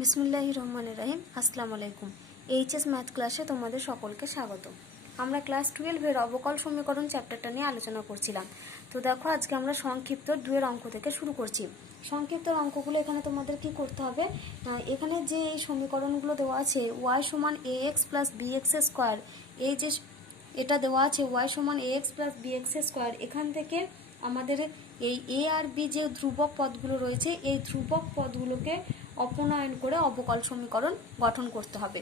বিসমিল্লাহির রহমানির রহিম। আসসালামু আলাইকুম। এইচএস ম্যাথ ক্লাসে তোমাদের সকলকে স্বাগত। আমরা ক্লাস 12-এর অবকল সমীকরণ চ্যাপ্টারটা নিয়ে আলোচনা করছিলাম। তো দেখো, আজকে আমরা সংক্ষিপ্ত 2-এর অঙ্ক থেকে শুরু করছি। সংক্ষিপ্ত অঙ্কগুলো এখানে তোমাদের কি করতে হবে, এখানে যে এই সমীকরণগুলো দেওয়া আছে y সমান ax প্লাস bx স্কোয়ার, এই যে এটা দেওয়া আছে y সমান ax প্লাস bx স্কোয়ার, এখান থেকে আমাদের এই a আর b যে ধ্রুবক পদগুলো রয়েছে এই ধ্রুবক পদগুলোকে অপনয়ন করে অবকল সমীকরণ গঠন করতে হবে।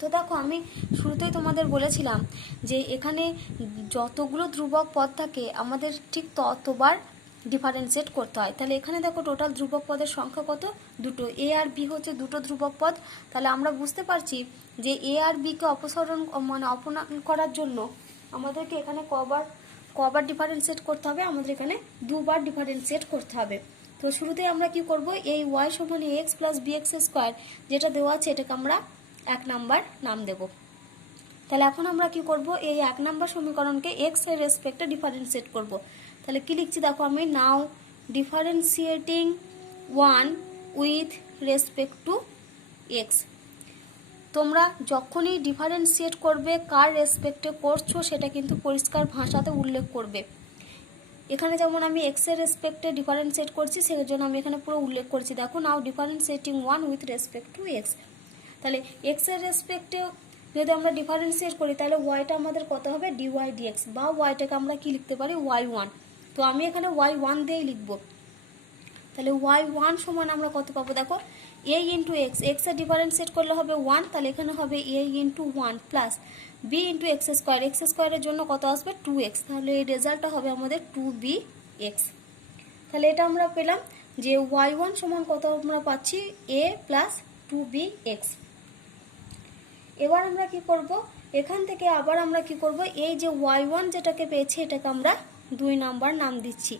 তো দেখো, আমি শুরুতেই তোমাদের বলেছিলাম যে এখানে যতগুলো ধ্রুবক পদ থাকে আমাদের ঠিক ততবার ডিফারেন্সিয়েট করতে হয়। তাহলে এখানে দেখো টোটাল ধ্রুবক পদের সংখ্যা কত? দুটো। এ আর বি হচ্ছে দুটো ধ্রুবক পদ। তাহলে আমরা বুঝতে পারছি যে এ আর বিকে অপনয়ন করার জন্য আমাদেরকে এখানে কবার ডিফারেন্সিয়েট করতে হবে? আমাদের এখানে দুবার ডিফারেন্সিয়েট করতে হবে। তো শুরুতে আমরা কি করব, এই y সমান ax প্লাস bx স্কোয়ার যেটা দেওয়া আছে এটাকে আমরা 1 নাম্বার নাম দেব। তাহলে এখন আমরা কি করব, এই 1 নাম্বার সমীকরণকে x এর রেসপেক্টে ডিফারেন্সিয়েট করব। তাহলে কি লিখছি দেখো, আমি now differentiating 1 with respect to x। তোমরা যখনই ডিফারেন্সিয়েট করবে কার রেসপেক্টে করছো সেটা কিন্তু পরিষ্কার ভাষাতে উল্লেখ করবে। এখানে যেমন আমি এক্স এর রেসপেক্টে ডিফারেন্সিয়েট করছি সেই জন্য আমি এখানে পুরো উল্লেখ করছি। দেখো, now differentiating 1 with respect to x. তাহলে এক্স এর রেসপেক্টে যদি আমরা ডিফারেন্সিয়েট করি তাহলে ওয়াইটা আমাদের কত হবে? ডিওয়াই ডিএক্স, বা ওয়াইটাকে আমরা কি লিখতে পারি? y1। তো আমি এখানে y1 দিয়েই লিখব। তাহলে y1 সমান আমরা কত পাবো? দেখো, a ইন্টু এক্স, এক্স এর ডিফারেন্সিয়েট করলে হবে 1, তাহলে এখানে হবে a into 1 plus b into x square, x স্কোয়ারের জন্য কত আসবে? 2x। তাহলে এই রেজাল্টটা হবে আমাদের 2bx। তাহলে এটা আমরা পেলাম যে y1 সমান কত আমরা পাচ্ছি? a plus 2bx। এবার আমরা কি করব, এখান থেকে আবার আমরা কি করব, এই যে y1 যেটাকে পেয়েছি এটাকে আমরা 2 নাম্বার নাম দিচ্ছি।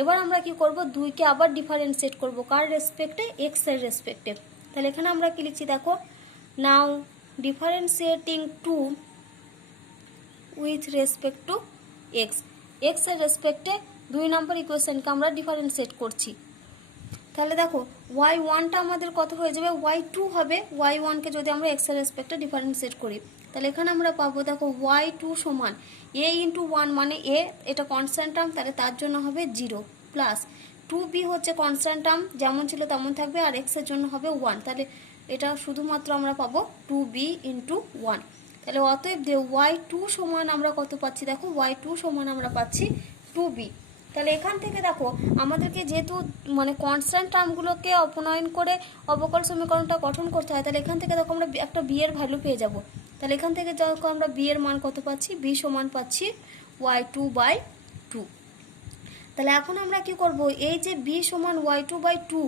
এবার আমরা কি করব, 2কে আবার ডিফারেন্সিয়েট করব কার রেসপেক্টে? x এর রেসপেক্টে। তাহলে এখানে আমরা কি লিখছি দেখো, now differentiating 2 with respect to x, x এর রেসপেক্টে 2 নাম্বার ইকুয়েশনকে আমরা ডিফারেন্সিয়েট করছি। তাহলে দেখো, y1টা আমাদের কত হয়ে যাবে? y2 হবে। y1কে যদি আমরা x এর রেসপেক্টে ডিফারেন্সিয়েট করি তাহলে এখানে আমরা পাবো দেখো y2 সমান a ইন্টু 1 মানে a, এটা কনস্ট্যান্ট টার্ম, তাহলে তার জন্য হবে 0 প্লাস 2b হচ্ছে কনস্ট্যান্ট টার্ম, যেমন ছিল তেমন থাকবে, আর x এর জন্য হবে 1। তাহলে এটা শুধুমাত্র আমরা পাবো 2b ইন্টু 1। তাহলে অতএব y2 সমান আমরা কত পাচ্ছি? দেখো, y2 সমান আমরা পাচ্ছি 2b। তাহলে এখান থেকে দেখো আমাদেরকে যেহেতু কনস্ট্যান্ট টার্মগুলোকে অপনয়ন করে অবকল সমীকরণটা গঠন করতে হয়, তাহলে এখান থেকে দেখো আমরা একটা বি এর ভ্যালু পেয়ে যাব। তাহলে এখান থেকে দেখো আমরা বি এর মান কত পাচ্ছি? বি সমান পাচ্ছি y2/2। তাহলে এখন আমরা কি করব, এই যে বি সমান y2/2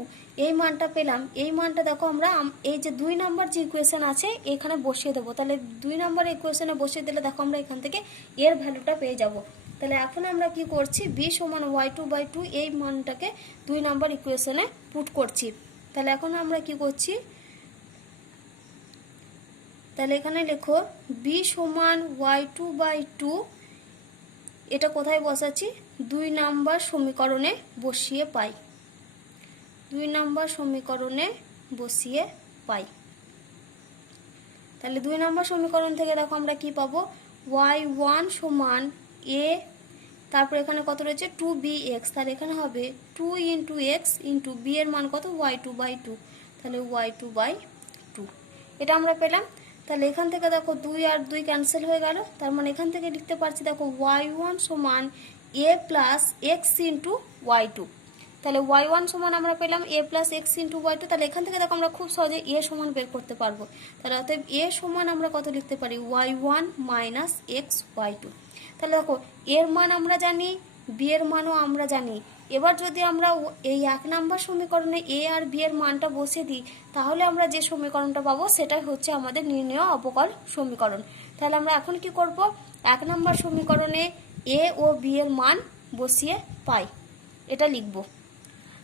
এই মানটা পেলাম, এই মানটা দেখো আমরা এই যে 2 নাম্বার যে ইকুয়েশন আছে এখানে বসিয়ে দেবো। তাহলে 2 নাম্বার ইকুয়েশনে বসিয়ে দিলে দেখো আমরা এখান থেকে এর ভ্যালুটা পেয়ে যাব। তাহলে এখন আমরা কি করছি, বি সমান y2/2 এই মানটাকে 2 নাম্বার ইকুয়েশনে পুট করছি। তাহলে এখন আমরা কি করছি, তাহলে এখানে লেখো বি সমান y2/2, এটা কোথায় বসাচ্ছি? 2 নাম্বার সমীকরণে বসিয়ে পাই, 2 নাম্বার সমীকরণে বসিয়ে পাই। তাহলে 2 নাম্বার সমীকরণ থেকে দেখো আমরা কি পাবো, y1 সমান a, তারপর এখানে কত রয়েছে? 2bx, তাহলে এখানে হবে 2 ইন্টু এক্স ইন্টু বি এর মান কত? y2/2, তাহলে y2/2 এটা আমরা পেলাম। তাহলে এখান থেকে দেখো 2 আর 2 ক্যান্সেল হয়ে গেল, তার মানে এখান থেকে লিখতে পারছি দেখো y1 সমান a plus x into y2। তাহলে y1 সমান আমরা পেলাম a plus x into y2। তাহলে এখান থেকে দেখো আমরা খুব সহজে a সমান বের করতে পারবো। তাহলে অতএব a সমান আমরা কত লিখতে পারি? y1 minus x y2। তাহলে দেখো এর মান আমরা জানি, বি এর মানও আমরা জানি। এবার যদি আমরা এই 1 নাম্বার সমীকরণে এ আর বি এর মানটা বসিয়ে দিই তাহলে আমরা যে সমীকরণটা পাবো সেটাই হচ্ছে আমাদের নির্ণেয় অবকল সমীকরণ। তাহলে আমরা এখন কি করব, 1 নাম্বার সমীকরণে এ ও বি এর মান বসিয়ে পাই, এটা লিখব।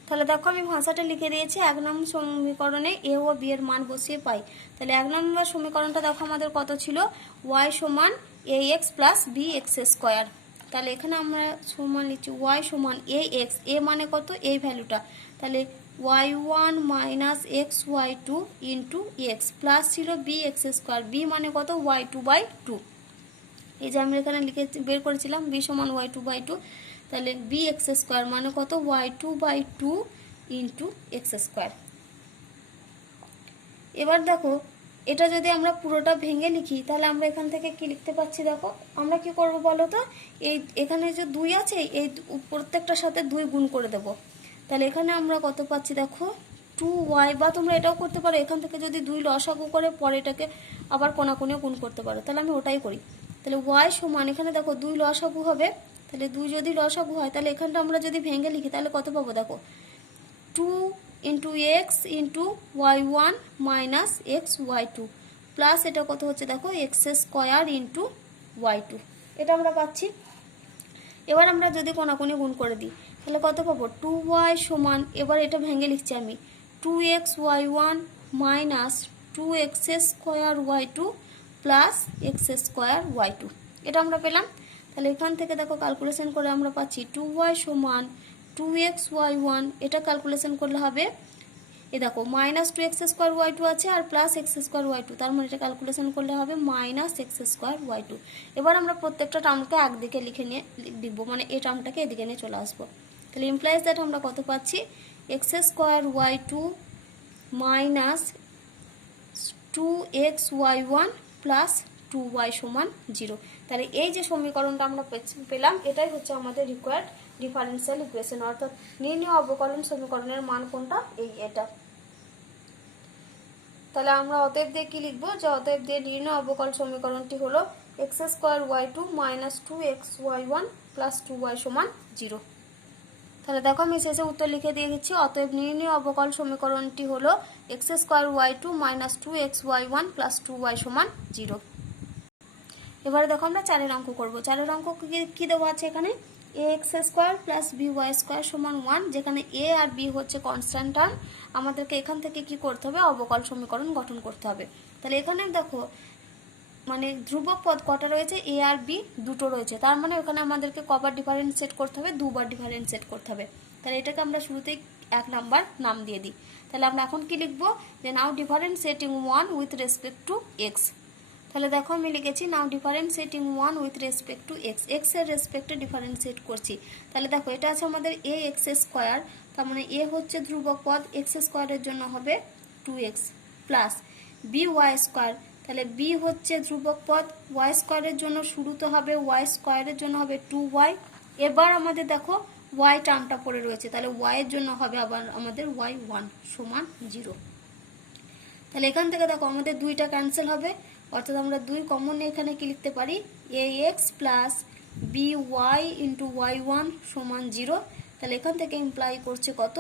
তাহলে দেখো আমি ভাষাটা লিখে দিয়েছি, 1 নম্বর সমীকরণে এ ও বি এর মান বসিয়ে পাই। তাহলে 1 নম্বর সমীকরণটা দেখো আমাদের কত ছিল? y সমান ax প্লাস bx স্কোয়ার। তাহলে এখানে আমরা সমান লিখছি y সমান ax, a মানে কত? এই ভ্যালুটা, তাহলে y1 minus x y two into x plus ছিল বি এক্স স্কোয়ার, বি মানে কত y2/2। এই যে আমি এখানে লিখে বের করেছিলাম বি সমান y2/2, তাহলে বি এক্স স্কোয়ার মানে কত y2/2 ইন্টু এক্স স্কোয়ার। এবার দেখো এটা যদি আমরা পুরোটা ভেঙে লিখি তাহলে আমরা এখান থেকে কি লিখতে পাচ্ছি, দেখো আমরা কি করব বলো তো, এই এখানে যে 2 আছে এই প্রত্যেকটার সাথে 2 গুণ করে দেব। তাহলে এখানে আমরা কত পাচ্ছি দেখো 2y, বা তোমরা এটাও করতে পারো, এখান থেকে যদি 2 লসাগু করে পরে এটাকে আবার কোণাকুণে গুণ করতে পারো, তাহলে আমি ওটাই করি। তাহলে y সমান এখানে দেখো 2 লসাগু হবে, তাহলে 2 যদি লসাগু হয় তাহলে এখানটা আমরা যদি ভেঙে লিখি তাহলে কত পাবো দেখো 2 into x into y1 minus x y2 plus এটা কত হচ্ছে দেখো এক্স স্কোয়ার ইন্টু y2, এটা আমরা পাচ্ছি। এবার আমরা যদি কোণাকুণি গুণ করে দিই তাহলে কত পাবো 2y সমান, এবার এটা ভেঙে লিখছি আমি 2x y1 minus 2x square y2 plus x square y2, এটা আমরা পেলাম। তাহলে এখান থেকে দেখো ক্যালকুলেশন করে আমরা পাচ্ছি 2y সমান 2x y1, এটা ক্যালকুলেশন করলে হবে এ দেখো মাইনাস 2x স্কোয়ার y2 আছে আর প্লাস এক্স স্কোয়ার y2, তার মানে এটা ক্যালকুলেশন করলে হবে মাইনাস এক্স স্কোয়ার y2। এবার আমরা প্রত্যেকটা টার্মকে একদিকে লিখে নিয়ে লিখবো, মানে এই টার্মটাকে এদিকে নিয়ে চলে আসবো। তাহলে ইমপ্লাইজ দ্যাট আমরা কত পাচ্ছি x square y2 minus 2x y1 plus 2y সমান 0। তাহলে এই যে সমীকরণটা আমরা পেলাম এটাই হচ্ছে আমাদের রিকোয়ার্ড ডিফারেন্সিয়াল ইকুয়েশন, অর্থাৎ নির্ণয় অবকলন সমীকরণের মান কোনটা, এটা। তাহলে আমরা অতএব দিয়ে কি লিখবো, যে অতএব দিয়ে নির্ণয় অবকল সমীকরণটি হলো x square y2 minus 2x y1 plus 2y সমান 0। তাহলে দেখো আমি শেষে উত্তর লিখে দিয়ে দিচ্ছি, অতএব নির্ণয় অবকল সমীকরণটি হলো x square y2 minus 2x y1 plus 2y সমান 0। এবারে দেখো আমরা 4 অঙ্ক করব। 4 অঙ্ক কি দেওয়া আছে এখানে ax square plus by square সমান 1, যেখানে a আর b হচ্ছে কনস্ট্যান্ট টার্ম। আমাদেরকে এখান থেকে কি করতে হবে, অবকল সমীকরণ গঠন করতে হবে। তাহলে এখানে দেখো মানে ধ্রুবক পদ কটা রয়েছে, a আর b দুটো রয়েছে, তার মানে এখানে আমাদেরকে কবার ডিফারেন্সিয়েট করতে হবে, দুবার ডিফারেন্সিয়েট করতে হবে। তাহলে এটাকে আমরা শুরুতেই 1 নাম্বার নাম দিয়ে দিই। তাহলে আমরা এখন কি লিখবো, যে now differentiating 1 with respect to x। তাহলে দেখো আমি লিখেছি now differentiating 1 with respect to x, x এর রেসপেক্টে ডিফারেন্সিয়েট করছি। তাহলে দেখো এটা আছে আমাদের a x স্কোয়ার, তার মানে a হচ্ছে ধ্রুবক পদ, x স্কোয়ারের জন্য হবে 2x plus b y square, তাহলে b হচ্ছে ধ্রুবক পদ, y স্কোয়ারের জন্য শুরুতে হবে y স্কোয়ারের জন্য হবে 2y। এবার আমাদের দেখো y টার্মটা পড়ে রয়েছে, তাহলে y এর জন্য হবে আবার আমাদের y1 সমান 0। তাহলে এখান থেকে দেখো আমাদের 2টা ক্যান্সেল হবে, অর্থাৎ আমরা 2 কমন এখানে কি লিখতে পারি ax plus by into y1 সমান 0। তাহলে এখান থেকে ইমপ্লাই করছে কত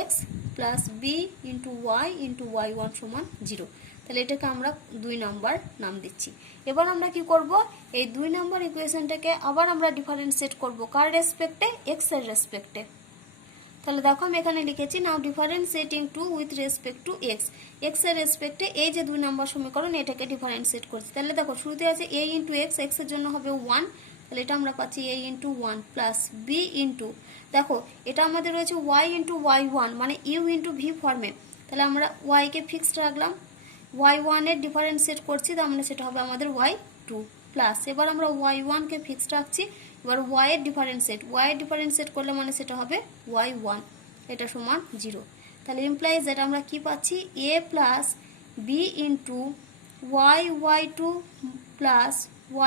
ax plus b into y into y1 সমান 0। তাহলে এটাকে আমরা 2 নাম্বার নাম দিচ্ছি। এবার আমরা কি করব, এই 2 নাম্বার ইকুয়েশনটাকে আবার আমরা ডিফারেন্সিয়েট করব কার রেসপেক্টে, x এর রেসপেক্টে। তাহলে দেখো আমি এখানে লিখেছি now differentiating 2 with respect to x, x এর রেসপেক্টে এই যে 2 নাম্বার সমীকরণ এটাকে ডিফারেন্সিয়েট করছি। তাহলে দেখো শুরুতে আছে a ইন্টু x, x এর জন্য হবে 1, তাহলে এটা আমরা পাচ্ছি a into 1 plus b into, দেখো এটা আমাদের রয়েছে y ইন্টু y1 মানে u ইন্টু v ফর্মে, তাহলে আমরা y কে ফিক্সড রাখলাম, y1 এর ডিফারেন্সিয়েট করছি, তার মানে সেটা হবে আমাদের y2 প্লাস, এবার আমরা y1 কে ফিক্সড রাখছি, এবার y এর ডিফারেন্সিয়েট করলে মানে সেটা হবে y1, এটা সমান 0। তাহলে ইমপ্লাইজ যেটা আমরা কি পাচ্ছি a plus b into y2 plus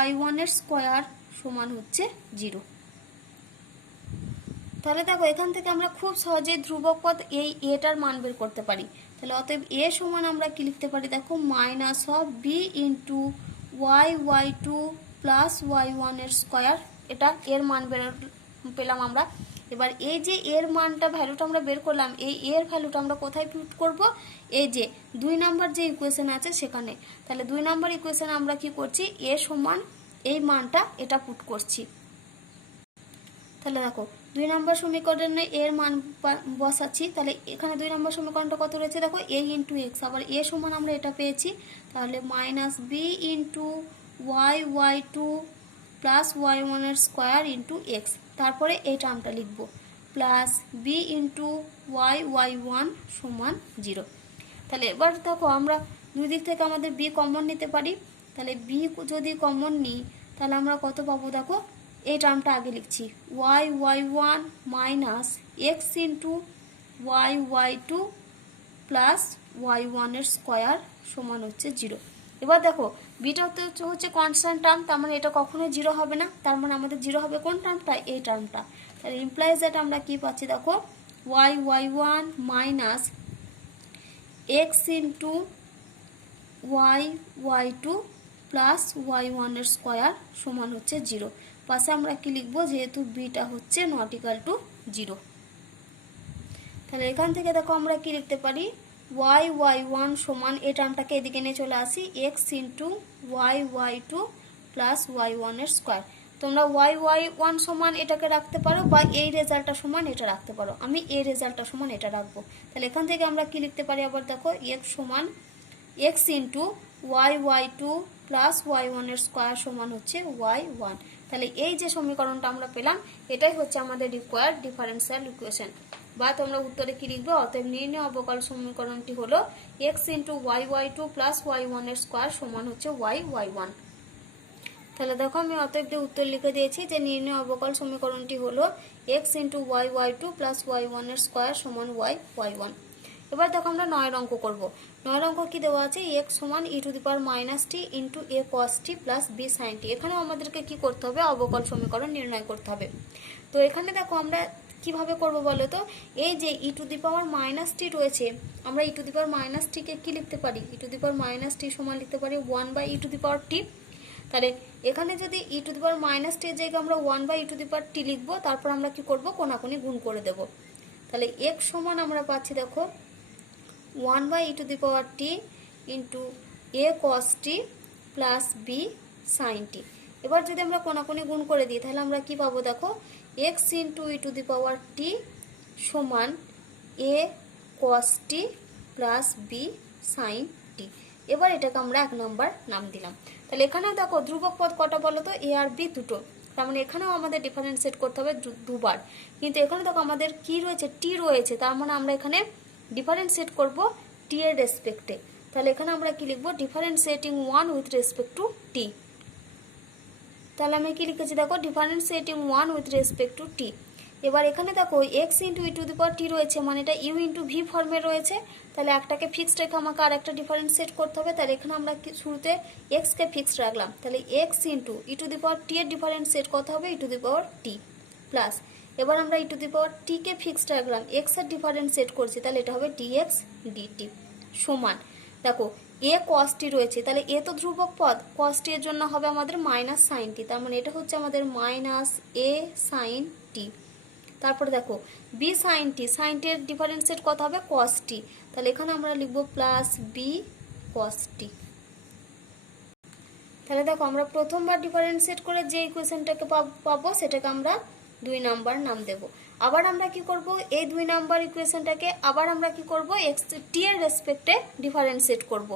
y1 এর স্কোয়ার সমান হচ্ছে 0। তাহলে দেখো এখান থেকে আমরা খুব সহজেই ধ্রুবক পদ এই এটার মান বের করতে পারি। তাহলে অতএব a সমান আমরা কি লিখতে পারি দেখো minus of b into y2 plus y1 এর স্কোয়ার, এটা এর মান পেলাম আমরা। এবার এই যে এর মানটা ভ্যালুটা আমরা বের করলাম, এই এর ভ্যালুটা আমরা কোথায় পুট করব, এই যে 2 নাম্বার যে ইকুয়েশন আছে সেখানে। তাহলে 2 নাম্বার ইকুয়েশনে আমরা কি করছি a সমান এই মানটা এটা পুট করছি। তাহলে দেখো 2 নাম্বার সমীকরণে এর মান বসাচ্ছি, তাহলে এখানে 2 নাম্বার সমীকরণটা কত রয়েছে দেখো a ইন্টু এক্স, আবার a সমান আমরা এটা পেয়েছি, তাহলে minus b into y2 plus y1 এর স্কোয়ার ইন্টু এক্স, তারপরে এই টার্মটা লিখবো plus b into y y one সমান 0। তাহলে এবার দেখো আমরা দুই দিক থেকে আমাদের বি কমন নিতে পারি। তাহলে বি যদি কমন নিই তাহলে আমরা কত পাবো দেখো, এই টার্মটা আগে লিখছি, y y one minus x into y y two plus y ওয়ানের স্কোয়ার সমান হচ্ছে 0। এবার দেখো বিটা হচ্ছে কনস্ট্যান্ট টার্ম, তার মানে এটা কখনোই 0 হবে না, তার মানে আমাদের 0 হবে কোন টার্মটা, এই টার্মটা। তাহলে ইমপ্লাইজ দ্যাট আমরা কি পাচ্ছি দেখো, y y one minus x into y y two plus y ওয়ানের স্কোয়ার সমান হচ্ছে 0। পাশে আমরা কি লিখবো, যেহেতু বিটা হচ্ছে নট ইকাল টু 0। তাহলে এখান থেকে দেখো আমরা কি লিখতে পারি, ওয়াই ওয়াই ওয়ান সমান, এই টার্মটাকে এদিকে নিয়ে চলে আসি, x into y y two plus y ওয়ানের স্কোয়ার। তোমরা ওয়াই ওয়াই ওয়ান সমান এটাকে রাখতে পারো বা এই রেজাল্টটা সমান এটা রাখতে পারো, আমি এই রেজাল্টটা সমান এটা রাখবো। তাহলে এখান থেকে আমরা কি লিখতে পারি, আবার দেখো এক্স সমান x into y y two plus y ওয়ানের স্কোয়ার সমান হচ্ছে ওয়াই ওয়ান। তাহলে এই যে সমীকরণটা আমরা পেলাম এটাই হচ্ছে আমাদের রিকোয়ার্ড ডিফারেন্সিয়াল ইকুয়েশন। বা তোমরা উত্তরে কি লিখবে, অতএব নির্ণয় অবকল সমীকরণটি হলো x into y y two plus y ওয়ানের স্কোয়ার সমান হচ্ছে ওয়াই ওয়াই ওয়ান। তাহলে দেখো আমি অতএব উত্তর লিখে দিয়েছি যে নির্ণয় অবকল সমীকরণটি হলো x into y y two plus y ওয়ানের স্কোয়ার সমান ওয়াই ওয়াই ওয়ান। এবার দেখো আমরা 9 অঙ্ক করব। 9 অঙ্ক কি দেওয়া আছে, এক্স সমান e to the power minus t into a cos t plus b sine t. এখানেও আমাদেরকে কি করতে হবে, অবকল সমীকরণ নির্ণয় করতে হবে। তো এখানে দেখো আমরা কিভাবে করব বলো তো, এই যে ই টু দি পাওয়ার মাইনাস টি রয়েছে, আমরা e to the power minus টিকে কি লিখতে পারি, ই টু দি পাওয়ার মাইনাস টি সমান লিখতে পারি 1 by e to the power টি। তাহলে এখানে যদি ই টু দি পাওয়ার মাইনাস টি এর জায়গায় আমরা 1 by e to the power টি লিখবো, তারপর আমরা কি করব, কোনাকুনি গুণ করে দেব। তাহলে এক্স সমান আমরা পাচ্ছি দেখো 1 by e to the power t into a cos t plus b sine t. এবার যদি আমরা কোনাকুনি গুণ করে দিই তাহলে আমরা কি পাবো দেখো, x into e to the power t সমান a cos t plus b sine t. এবার এটাকে আমরা 1 নম্বর নাম দিলাম। তাহলে এখানেও দেখো ধ্রুবক পদ কটা বলো তো, এ আর বি দুটো, তার মানে এখানেও আমাদের ডিফারেন্সিয়েট করতে হবে দুবার। কিন্তু এখানে দেখো আমাদের কি রয়েছে, টি রয়েছে, তার মানে আমরা এখানে ডিফারেন্সিয়েট করব টি এর রেসপেক্টে। তাহলে এখানে আমরা কি লিখবো, differentiating 1 with respect to t. তাহলে আমি কি লিখেছি দেখো, differentiating 1 with respect to t. এবার এখানে দেখো x into e to the power t রয়েছে, মানে এটা ইউ ইন্টু ভি ফর্মে রয়েছে। তাহলে একটাকে ফিক্সড রেখে আমাকে আর একটা ডিফারেন্সিয়েট করতে হবে। তাহলে এখানে আমরা শুরুতে এক্সকে ফিক্সড রাখলাম, তাহলে x into e to the power t এর ডিফারেন্সিয়েট কত হবে, ই to the power t plus, এবার আমরা e to the power t কে ফিক্সড রাখলাম, এক্স এর ডিফারেন্সিয়েট করছি, তাহলে এটা হবে ডিএক্স ডিটি সমান, দেখো এ কস টি রয়েছে, তাহলে এ তো ধ্রুবক পদ, কস টি এর জন্য হবে আমাদের মাইনাস সাইন টি, তার মানে এটা হচ্ছে আমাদের মাইনাস এ সাইন টি। তারপরে দেখো বি সাইন টি, সাইন টি এর ডিফারেন্সিয়েট কত হবে, কস টি, তাহলে এখানে আমরা লিখবো প্লাস বি কস টি। তাহলে দেখো আমরা প্রথমবার ডিফারেন্সিয়েট করে যে ইকুয়েশনটাকে পাবো সেটাকে আমরা 2 নাম্বার নাম দেব। আবার আমরা কি করব, এই 2 নাম্বার ইকুয়েশনটাকে আবার আমরা কি করব, এক্স টি এর রেসপেক্টে ডিফারেন্সিয়েট করব।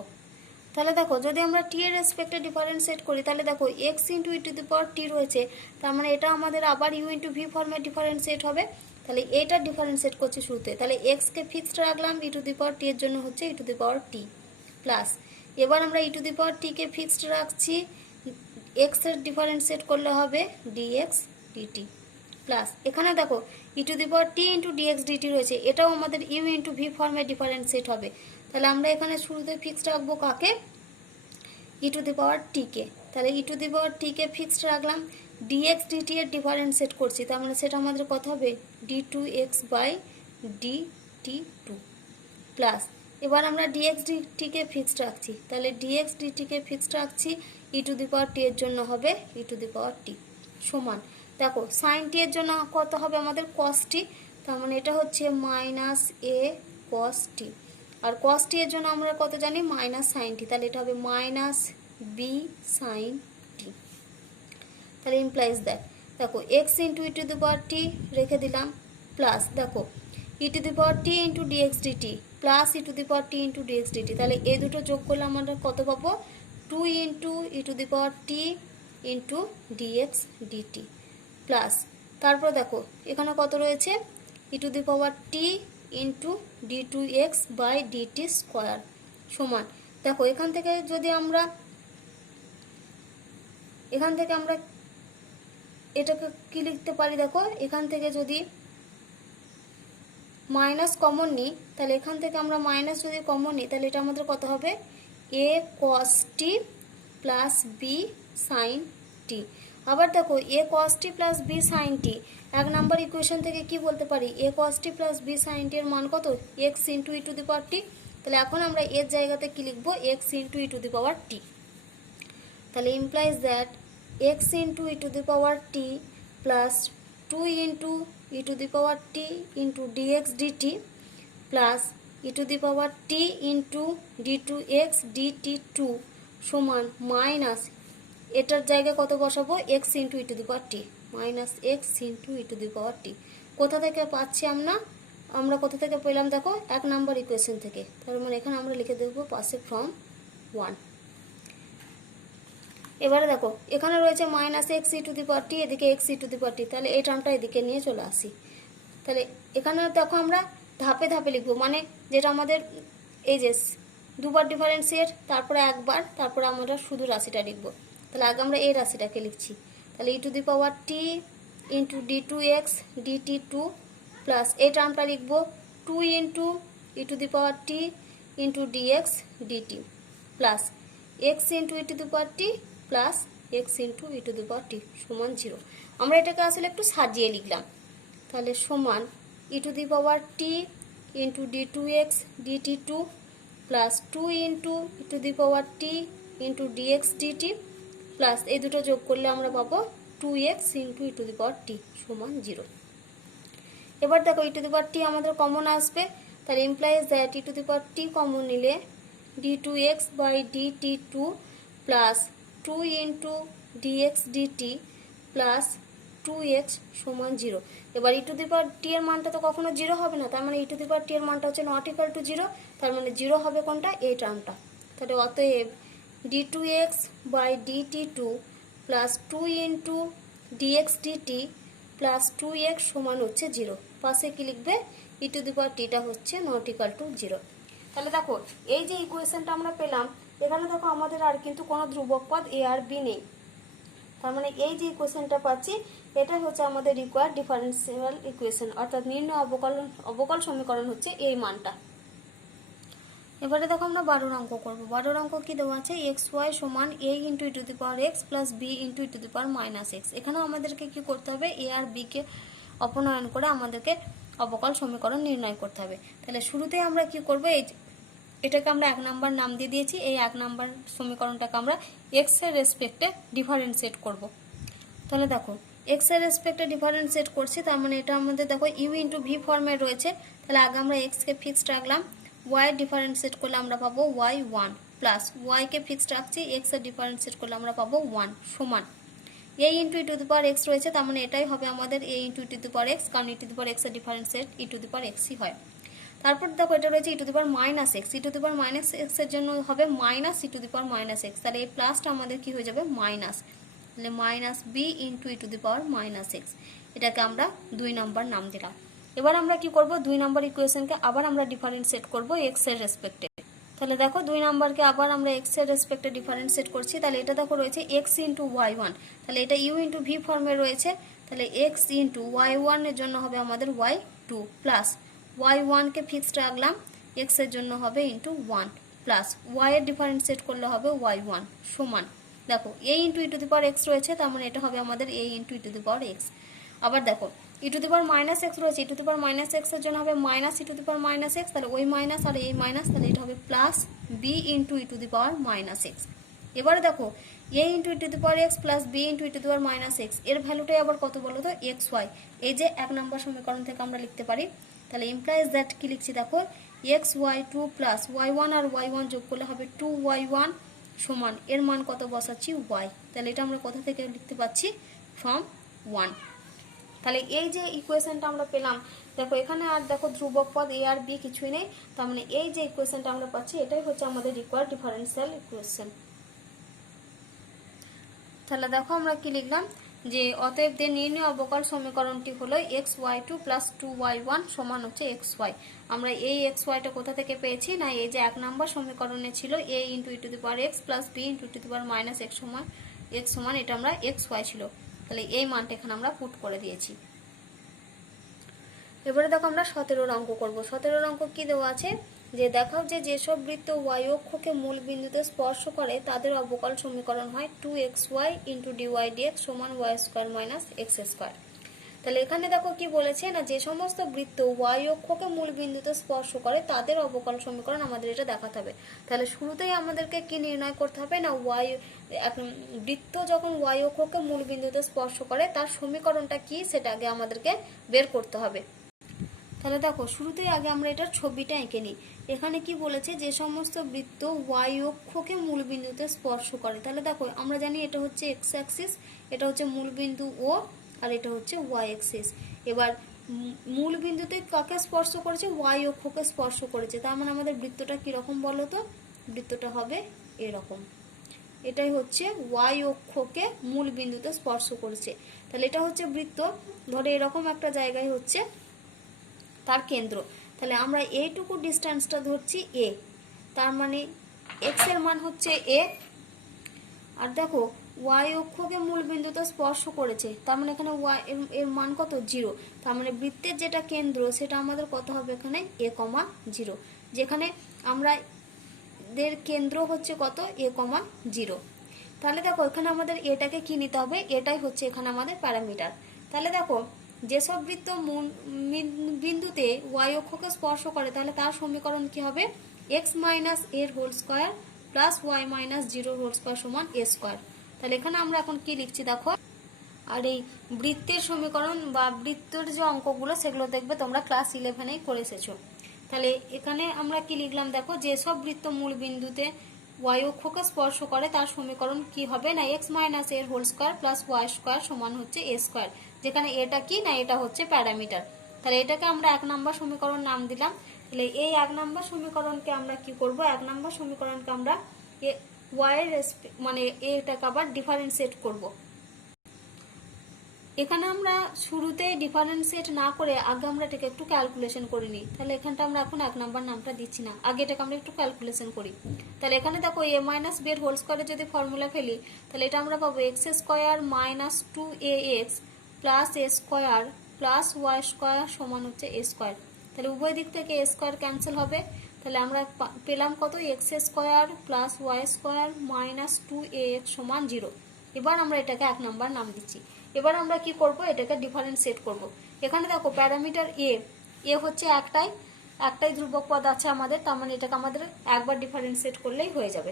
তাহলে দেখো যদি আমরা টি এর রেসপেক্টে ডিফারেন্সিয়েট করি, তাহলে দেখো x into e to the power t রয়েছে, তার মানে এটা আমাদের আবার ইউ ইন্টু ভি ফর্মে ডিফারেন্সিয়েট হবে। তাহলে এটা ডিফারেন্সিয়েট করছি শুরুতে, তাহলে এক্সকে ফিক্সড রাখলাম, ই টু দি পাওয়ার টি এর জন্য হচ্ছে ই to the power t plus, এবার আমরা e to the power t কে ফিক্সড রাখছি, এক্স এর ডিফারেন্সিয়েট করলে হবে ডিএক্স ডিটি প্লাস, এখানে দেখো e to the power t into dx dt রয়েছে, এটাও আমাদের ইউ ইন্টু ভি ফর্মে ডিফারেন্সিয়েট হবে। তাহলে আমরা এখানে শুরুতে ফিক্সড রাখবো কাকে, ই টু দি পাওয়ার টি কে, তাহলে e to the power t কে ফিক্সড রাখলাম, ডিএক্স ডিটি এর ডিফারেন্সিয়েট করছি, তার মানে সেটা আমাদের কত হবে, d two x by d t two plus, এবার আমরা ডিএক্স ডিটি কে ফিক্সড রাখছি, তাহলে ডিএক্স ডিটি কে ফিক্সড রাখছি, ই টু দি পাওয়ার টি এর জন্য হবে ই টু দি পাওয়ার টি সমান, দেখো সাইন টি এর জন্য কত হবে আমাদের কস টি, তার মানে এটা হচ্ছে মাইনাস এ কস টি, আর কস টি এর জন্য আমরা কত জানি, মাইনাস সাইন টি, তাহলে এটা হবে মাইনাস বি সাইন টি। তাহলে ইমপ্লাইজ দ্যাট, দেখো x into e to the power t রেখে দিলাম প্লাস, দেখো e to the power t into dx dt plus e to the power t into dx dt, তাহলে এই দুটো যোগ করলে আমরা কত পাবো, 2 into e to the power t into dx dt plus, তারপর দেখো এখানে কত রয়েছে, e to the power t into d2x by dt square সমান, দেখো এখান থেকে আমরা এটাকে কি লিখতে পারি, দেখো এখান থেকে যদি মাইনাস কমন নিই তাহলে এখান থেকে আমরা মাইনাস যদি কমন নিই তাহলে এটা আমাদের কত হবে, a cos t plus b sin t। আবার দেখো a cos t plus b sin t, এক নাম্বার ইকুয়েশন থেকে কি বলতে পারি, a cos t plus b sin t এর মান কত, x into e to the power t। তাহলে এখন আমরা এর জায়গাতে কি লিখবো, x into e to the power t। তাহলে implies that x into e to the power t plus 2 into e to the power t into dx dt plus e to the power t into d2x dt2 সমান minus এটার জায়গায় কত বসাবো, x into e to the power t minus x into e to the power t। কোথা থেকে পাচ্ছি আমরা কোথা থেকে পেলাম, দেখো এক নাম্বার ইকুয়েশন থেকে। তার মানে এখানে আমরা লিখে দেবো পাশে ফ্রম 1। এবারে দেখো এখানে রয়েছে minus x e to the power t, এদিকে x e to the power টি, তাহলে এই টার্মটা এদিকে নিয়ে চলে আসি। তাহলে এখানে দেখো আমরা ধাপে ধাপে লিখবো, মানে যেটা আমাদের এই যে দুবার ডিফারেন্সিয়েট, তারপরে একবার, তারপরে আমরা শুধু রাশিটা লিখবো। তাহলে আগে আমরা এই রাশিটাকে লিখছি, তাহলে e to the power t into d2x dt2 plus এই টার্মটা লিখবো 2 into e to the power t into dx dt plus x into e to the power t plus x into e to the power t সমান 0। আমরা এটাকে আসলে একটু সাজিয়ে লিখলাম, তাহলে সমান e to the power t into d2x dt2 plus 2 into e to the power t into dx dt plus এই দুটো যোগ করলে আমরা পাবো 2x into e to the power t সমান 0। এবার দেখো ই টু দি পাওয়ার টি আমাদের কমন আসবে, তাহলে implies that e to the power t common নিলে d2x by dt2 plus 2 into dx dt plus 2x সমান 0। এবার ই টু দি পাওয়ার টি এর মানটা তো কখনো 0 হবে না, তার মানে ই টু দি পাওয়ার টি এর মানটা হচ্ছে নট ইকুয়াল টু 0, তার মানে 0 হবে কোনটা, এই টার্মটা। তাহলে অতএব d2x by dt2 plus 2 into dx dt plus 2x সমান হচ্ছে 0। পাশে কি লিখবে, ই টু দি পাওয়ার টিটা হচ্ছে নট ইকুয়াল টু 0। তাহলে দেখো এই যে ইকুয়েশনটা আমরা পেলাম, এখানে দেখো আমাদের আর কিন্তু কোনো ধ্রুবক পদ এ আর বি নেই, তার মানে এই যে ইকুয়েশনটা পাচ্ছি এটাই হচ্ছে আমাদের রিকোয়ার্ড ডিফারেন্সিয়াল ইকুয়েশন, অর্থাৎ নির্ণয় অবকল সমীকরণ হচ্ছে এই মানটা। এবারে দেখো আমরা 12 অঙ্ক করবো। 12 অঙ্ক কি দেওয়া আছে, এক্স ওয়াই সমান a into e to the power x plus b into e to the power minus x. এখানেও আমাদেরকে কি করতে হবে, এ আর বি কে অপনয়ন করে আমাদেরকে অবকল সমীকরণ নির্ণয় করতে হবে। তাহলে শুরুতেই আমরা কি করবো, এটাকে আমরা 1 নাম্বার নাম দিয়ে দিয়েছি, এই 1 নাম্বার সমীকরণটাকে আমরা এক্স এর রেসপেক্টে ডিফারেন্সিয়েট করব। তাহলে দেখো এক্স এর রেসপেক্টে ডিফারেন্সিয়েট করছি, তার মানে এটা আমাদের দেখো ইউ ইন্টু ভি ফর্মে রয়েছে। তাহলে আগে আমরা এক্স কে ফিক্সড রাখলাম, ওয়াই ডিফারেন্সিয়েট করলে আমরা পাবো ওয়াই 1 প্লাস ওয়াই কে ফিক্সড রাখছি, এক্স এর ডিফারেন্সিয়েট করলে আমরা পাবো 1 সমান a into e to the power x রয়েছে, তার মানে এটাই হবে আমাদের a into e to the power x, কারণ e to the power x এর differentiate e to the power এক্সই হয়। তারপর দেখো এটা রয়েছে e to the power minus x, e to the power minus x এর জন্য হবে minus e to the power minus x, তাহলে এই প্লাসটা আমাদের কি হয়ে যাবে মাইনাস, তাহলে minus b into e to the power minus x, এটাকে আমরা 2 নাম্বার নাম দিলাম। এবার আমরা কি করব, 2 নাম্বার ইকুয়েশনকে আবার আমরা ডিফারেন্সিয়েট করব এক্স এর রেসপেক্টে। তাহলে দেখো 2 নাম্বারকে আবার আমরা এক্স এর রেসপেক্টে ডিফারেন্সিয়েট করছি, তাহলে এটা দেখো রয়েছে এক্স ইন্টু ওয়াই 1, তাহলে এটা ইউ ইন্টু ভি ফর্মে রয়েছে, তাহলে এক্স ইন্টু ওয়াই 1 এর জন্য হবে আমাদের ওয়াই 2 প্লাস ওয়াই 1 কে ফিক্সড রাখলাম, এক্স এর জন্য হবে ইন্টু 1 প্লাস ওয়াই এর ডিফারেন্সিয়েট করলে হবে ওয়াই 1 সমান, দেখো a into e to the power x রয়েছে, তার মানে এটা হবে আমাদের a into e to the power x. আবার দেখো e to the power minus x রয়েছে, e to the power minus x এর জন্য হবে minus e to the power minus x, তাহলে ওই মাইনাস আর এই মাইনাস, তাহলে এটা হবে plus b into e to the power minus x. এবারে দেখো a into e to the power x plus b into e to the power minus x, এর ভ্যালুটাই আবার কত বলো তো, এক্স ওয়াই, এই যে 1 নম্বর সমীকরণ থেকে আমরা লিখতে পারি। তাহলে ইমপ্লাইজ দ্যাট কি লিখছি দেখো, এক্স ওয়াই 2 প্লাস ওয়াই 1 আর ওয়াই 1 যোগ করলে হবে 2y1 সমান এর মান কত বসাচ্ছি ওয়াই, তাহলে এটা আমরা কোথা থেকে লিখতে পাচ্ছি, ফ্রম 1। তাহলে এই যে ইকুয়েশনটা আমরা পেলাম, দেখো এখানে আর দেখো ধ্রুবক পদ এ আর বি কিছুই নেই, তার মানে এই যে ইকুয়েশনটা আমরা পাচ্ছি এটাই হচ্ছে আমাদের রিকোয়ার্ড ডিফারেন্সিয়াল ইকুয়েশন। তাহলে দেখো আমরা কি লিখলাম, যে অতএব নির্ণয় অবকল সমীকরণটি হলো xy2 প্লাস 2y1 সমান হচ্ছে xy। আমরা এই xyটা কোথা থেকে পেয়েছি না এই যে 1 নম্বর সমীকরণে ছিল a into e two the power x plus b into e two the power minus x সমান এটা আমরা xy ছিল, তাহলে এই মানটা এখানে আমরা পুট করে দিয়েছি। এবারে দেখো আমরা 17 অঙ্ক করব। 17 অঙ্ক কি দেওয়া আছে যে দেখাও যে যেসব বৃত্ত y অক্ষকে মূল বিন্দুতে স্পর্শ করে তাদের অবকল সমীকরণ হয় 2xy ইন্টু dy dx সমান y square minus x square. তাহলে এখানে দেখো কি বলেছে না যে সমস্ত বৃত্ত y অক্ষকে মূল বিন্দুতে স্পর্শ করে তাদের অবকল সমীকরণ আমাদের এটা দেখাতে হবে। তাহলে শুরুতেই আমাদেরকে কি নির্ণয় করতে হবে না বৃত্ত যখন y অক্ষকে মূল বিন্দুতে স্পর্শ করে তার সমীকরণটা কি সেটা আগে আমাদেরকে বের করতে হবে। তাহলে দেখো শুরুতেই আগে আমরা এটার ছবিটা এঁকে নিই। এখানে কি বলেছে যে সমস্ত বৃত্ত y অক্ষকে মূল বিন্দুতে স্পর্শ করে, তাহলে দেখো আমরা জানি এটা হচ্ছে x অ্যাক্সিস, এটা হচ্ছে মূল বিন্দু O আর এটা হচ্ছে y অ্যাক্সিস। এবার মূল বিন্দুতে কাকে স্পর্শ করেছে y অক্ষকে স্পর্শ করেছে, তার মানে আমাদের বৃত্তটা কি রকম বলো তো, বৃত্তটা হবে এরকম। এটাই হচ্ছে y অক্ষকে মূল বিন্দুতে স্পর্শ করেছে, তাহলে এটা হচ্ছে বৃত্ত। ধরে এরকম একটা জায়গায় হচ্ছে তার কেন্দ্র, তাহলে আমরা এইটুকু ডিস্টেন্সটা ধরছি a, তার মানে x এর মান হচ্ছে a। আর দেখো y অক্ষকে মূল বিন্দুতে স্পর্শ করেছে, তার মানে এখানে y এর মান কত 0, তার মানে বৃত্তের যেটা কেন্দ্র সেটা আমাদের কত হবে এখানে a, 0, যেখানে আমরা দের কেন্দ্র হচ্ছে কত a, 0। তাহলে দেখো এখানে আমাদের এটাকে কি নিতে হবে, এটাই হচ্ছে এখানে আমাদের প্যারামিটার। তাহলে দেখো যেসব বৃত্ত বিন্দুতে y অক্ষকে স্পর্শ করে তাহলে তার সমীকরণ কি হবে x মাইনাস এর whole square plus y minus 0 whole square সমান a স্কয়ার। তাহলে এখানে আমরা এখন কি লিখছি দেখো, আর এই বৃত্তের সমীকরণ বা বৃত্তের যে অঙ্কগুলো সেগুলো দেখবে তোমরা ক্লাস 11এই করে এসেছো। তাহলে এখানে আমরা কি লিখলাম দেখো, যেসব বৃত্ত মূল বিন্দুতে y অক্ষকে স্পর্শ করে তার সমীকরণ কি হবে না x মাইনাস এর whole square plus y square সমান হচ্ছে a স্কয়ার, যেখানে এটা কি না এটা হচ্ছে প্যারামিটার। তাহলে এটাকে আমরা 1 নম্বর সমীকরণ নাম দিলাম। তাহলে এই 1 নম্বর সমীকরণকে আমরা কি করব, 1 নম্বর সমীকরণকে আমরা y এর মানে এটাকে আবার ডিফারেন্সিয়েট করব। এখানে আমরা শুরুতে ডিফারেন্সিয়েট না করে আগে আমরা এটাকে একটু ক্যালকুলেশন করে নিই। তাহলে এখানটা আমরা এখন 1 নম্বর নামটা দিচ্ছি না, আগে এটাকে আমরা একটু ক্যালকুলেশন করি। তাহলে এখানে দেখো a মাইনাস b এর হোল স্কয়ারে যদি ফর্মুলা ফেলি তাহলে এটা আমরা পাবো x square minus 2ax plus a square plus y square সমান হচ্ছে a স্কয়ার। তাহলে উভয় দিক থেকে a স্কয়ার ক্যান্সেল হবে, তাহলে আমরা পেলাম কত x square plus y square minus 2ax সমান 0। এবার আমরা এটাকে 1 নম্বর নাম দিচ্ছি। এবার আমরা কি করব, এটাকে ডিফারেন্সিয়েট করব। এখানে দেখো প্যারামিটার a হচ্ছে একটাই ধ্রুবক পদ আছে আমাদের, তার মানে এটাকে আমাদের একবার ডিফারেন্সিয়েট করলেই হয়ে যাবে।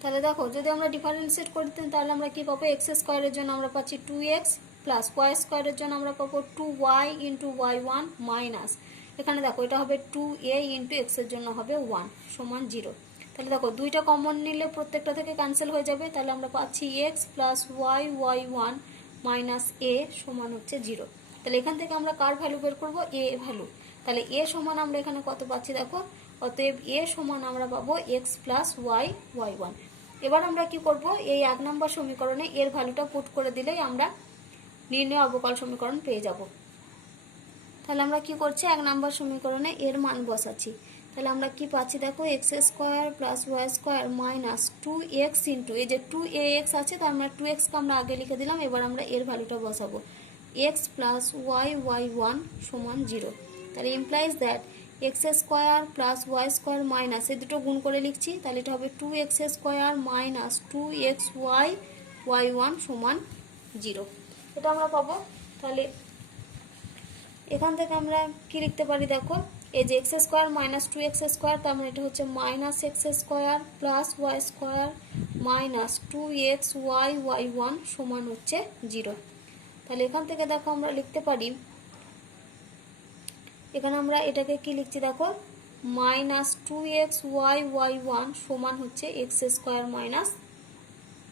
তাহলে দেখো যদি আমরা ডিফারেন্সিয়েট করতেন তাহলে আমরা কি পাবো, x স্কয়ারের জন্য আমরা পাচ্ছি 2x প্লাস y স্কয়ারের জন্য আমরা পাবো 2y ইন্টু y1 মাইনাস এখানে দেখো এটা হবে 2a ইন্টু x এর জন্য হবে 1 সমান 0। তাহলে দেখো দুইটা কমন নিলে প্রত্যেকটা থেকে ক্যান্সেল হয়ে যাবে, তাহলে আমরা পাচ্ছি x plus y y1 minus a সমান হচ্ছে 0। তাহলে এখান থেকে আমরা কার ভ্যালু বের করবো, a ভ্যালু। তাহলে a সমান আমরা এখানে কত পাচ্ছি দেখো, অতএব a সমান আমরা পাবো x প্লাস y y1। এবার আমরা কি করব, এই 1 নম্বর সমীকরণে এর ভ্যালুটা পুট করে দিলেই আমরা নির্ণয় অবকল সমীকরণ পেয়ে যাব। তাহলে আমরা কি করছি, 1 নম্বর সমীকরণে এর মান বসাচ্ছি। তাহলে আমরা কি পাচ্ছি দেখো, x square plus y square minus 2x into এই যে 2ax আছে তার মানে 2x কে আমরা আগে লিখে দিলাম, এবার আমরা এর ভ্যালুটা বসাবো x প্লাস ওয়াই y1 সমান 0। তাহলে implies that x square plus y square minus এই দুটো গুণ করে লিখছি, তাহলে এটা হবে 2x square minus 2xy y1 সমান 0। এটা আমরা পাবো। তাহলে এখান থেকে আমরা কি লিখতে পারি দেখো, এই যে x square minus 2x square তার মানে এটা হচ্ছে minus x square plus y square minus 2xy y1 সমান হচ্ছে 0। তাহলে এখান থেকে দেখো আমরা লিখতে পারি, এখানে আমরা এটাকে কি লিখছি দেখো, মাইনাস 2xy y1 সমান হচ্ছে x square minus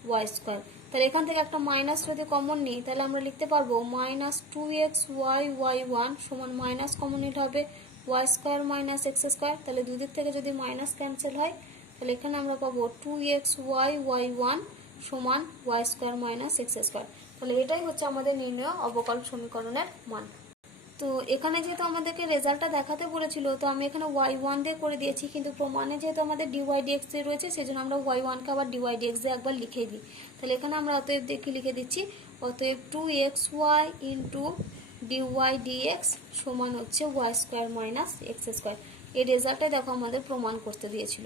y square. তাহলে এখান থেকে একটা মাইনাস যদি কমন নিই তাহলে আমরা লিখতে পারবো মাইনাস 2xy y1 সমান মাইনাস কমন নিতে হবে y square minus x square. তাহলে দুদিক থেকে যদি মাইনাস ক্যান্সেল হয় তাহলে এখানে আমরা পাবো 2xy y1 সমান y square minus x square. তাহলে এটাই হচ্ছে আমাদের নির্ণয় অবকল সমীকরণের মান। তো এখানে যেহেতু আমাদেরকে রেজাল্টটা দেখাতে বলেছিল, তো আমি এখানে y1 দিয়ে করে দিয়েছি, কিন্তু প্রমাণে যেহেতু আমাদের dy dx রয়েছে সেজন্য আমরা y1কে আবার dy dx দিয়ে একবার লিখে দিই। তাহলে এখানে আমরা অতএব দিয়ে কি লিখে দিচ্ছি, অতএব 2xy ইন্টু dy dx সমান হচ্ছে y square minus x square. এই রেজাল্টটা দেখো আমাদের প্রমাণ করতে দিয়েছিল।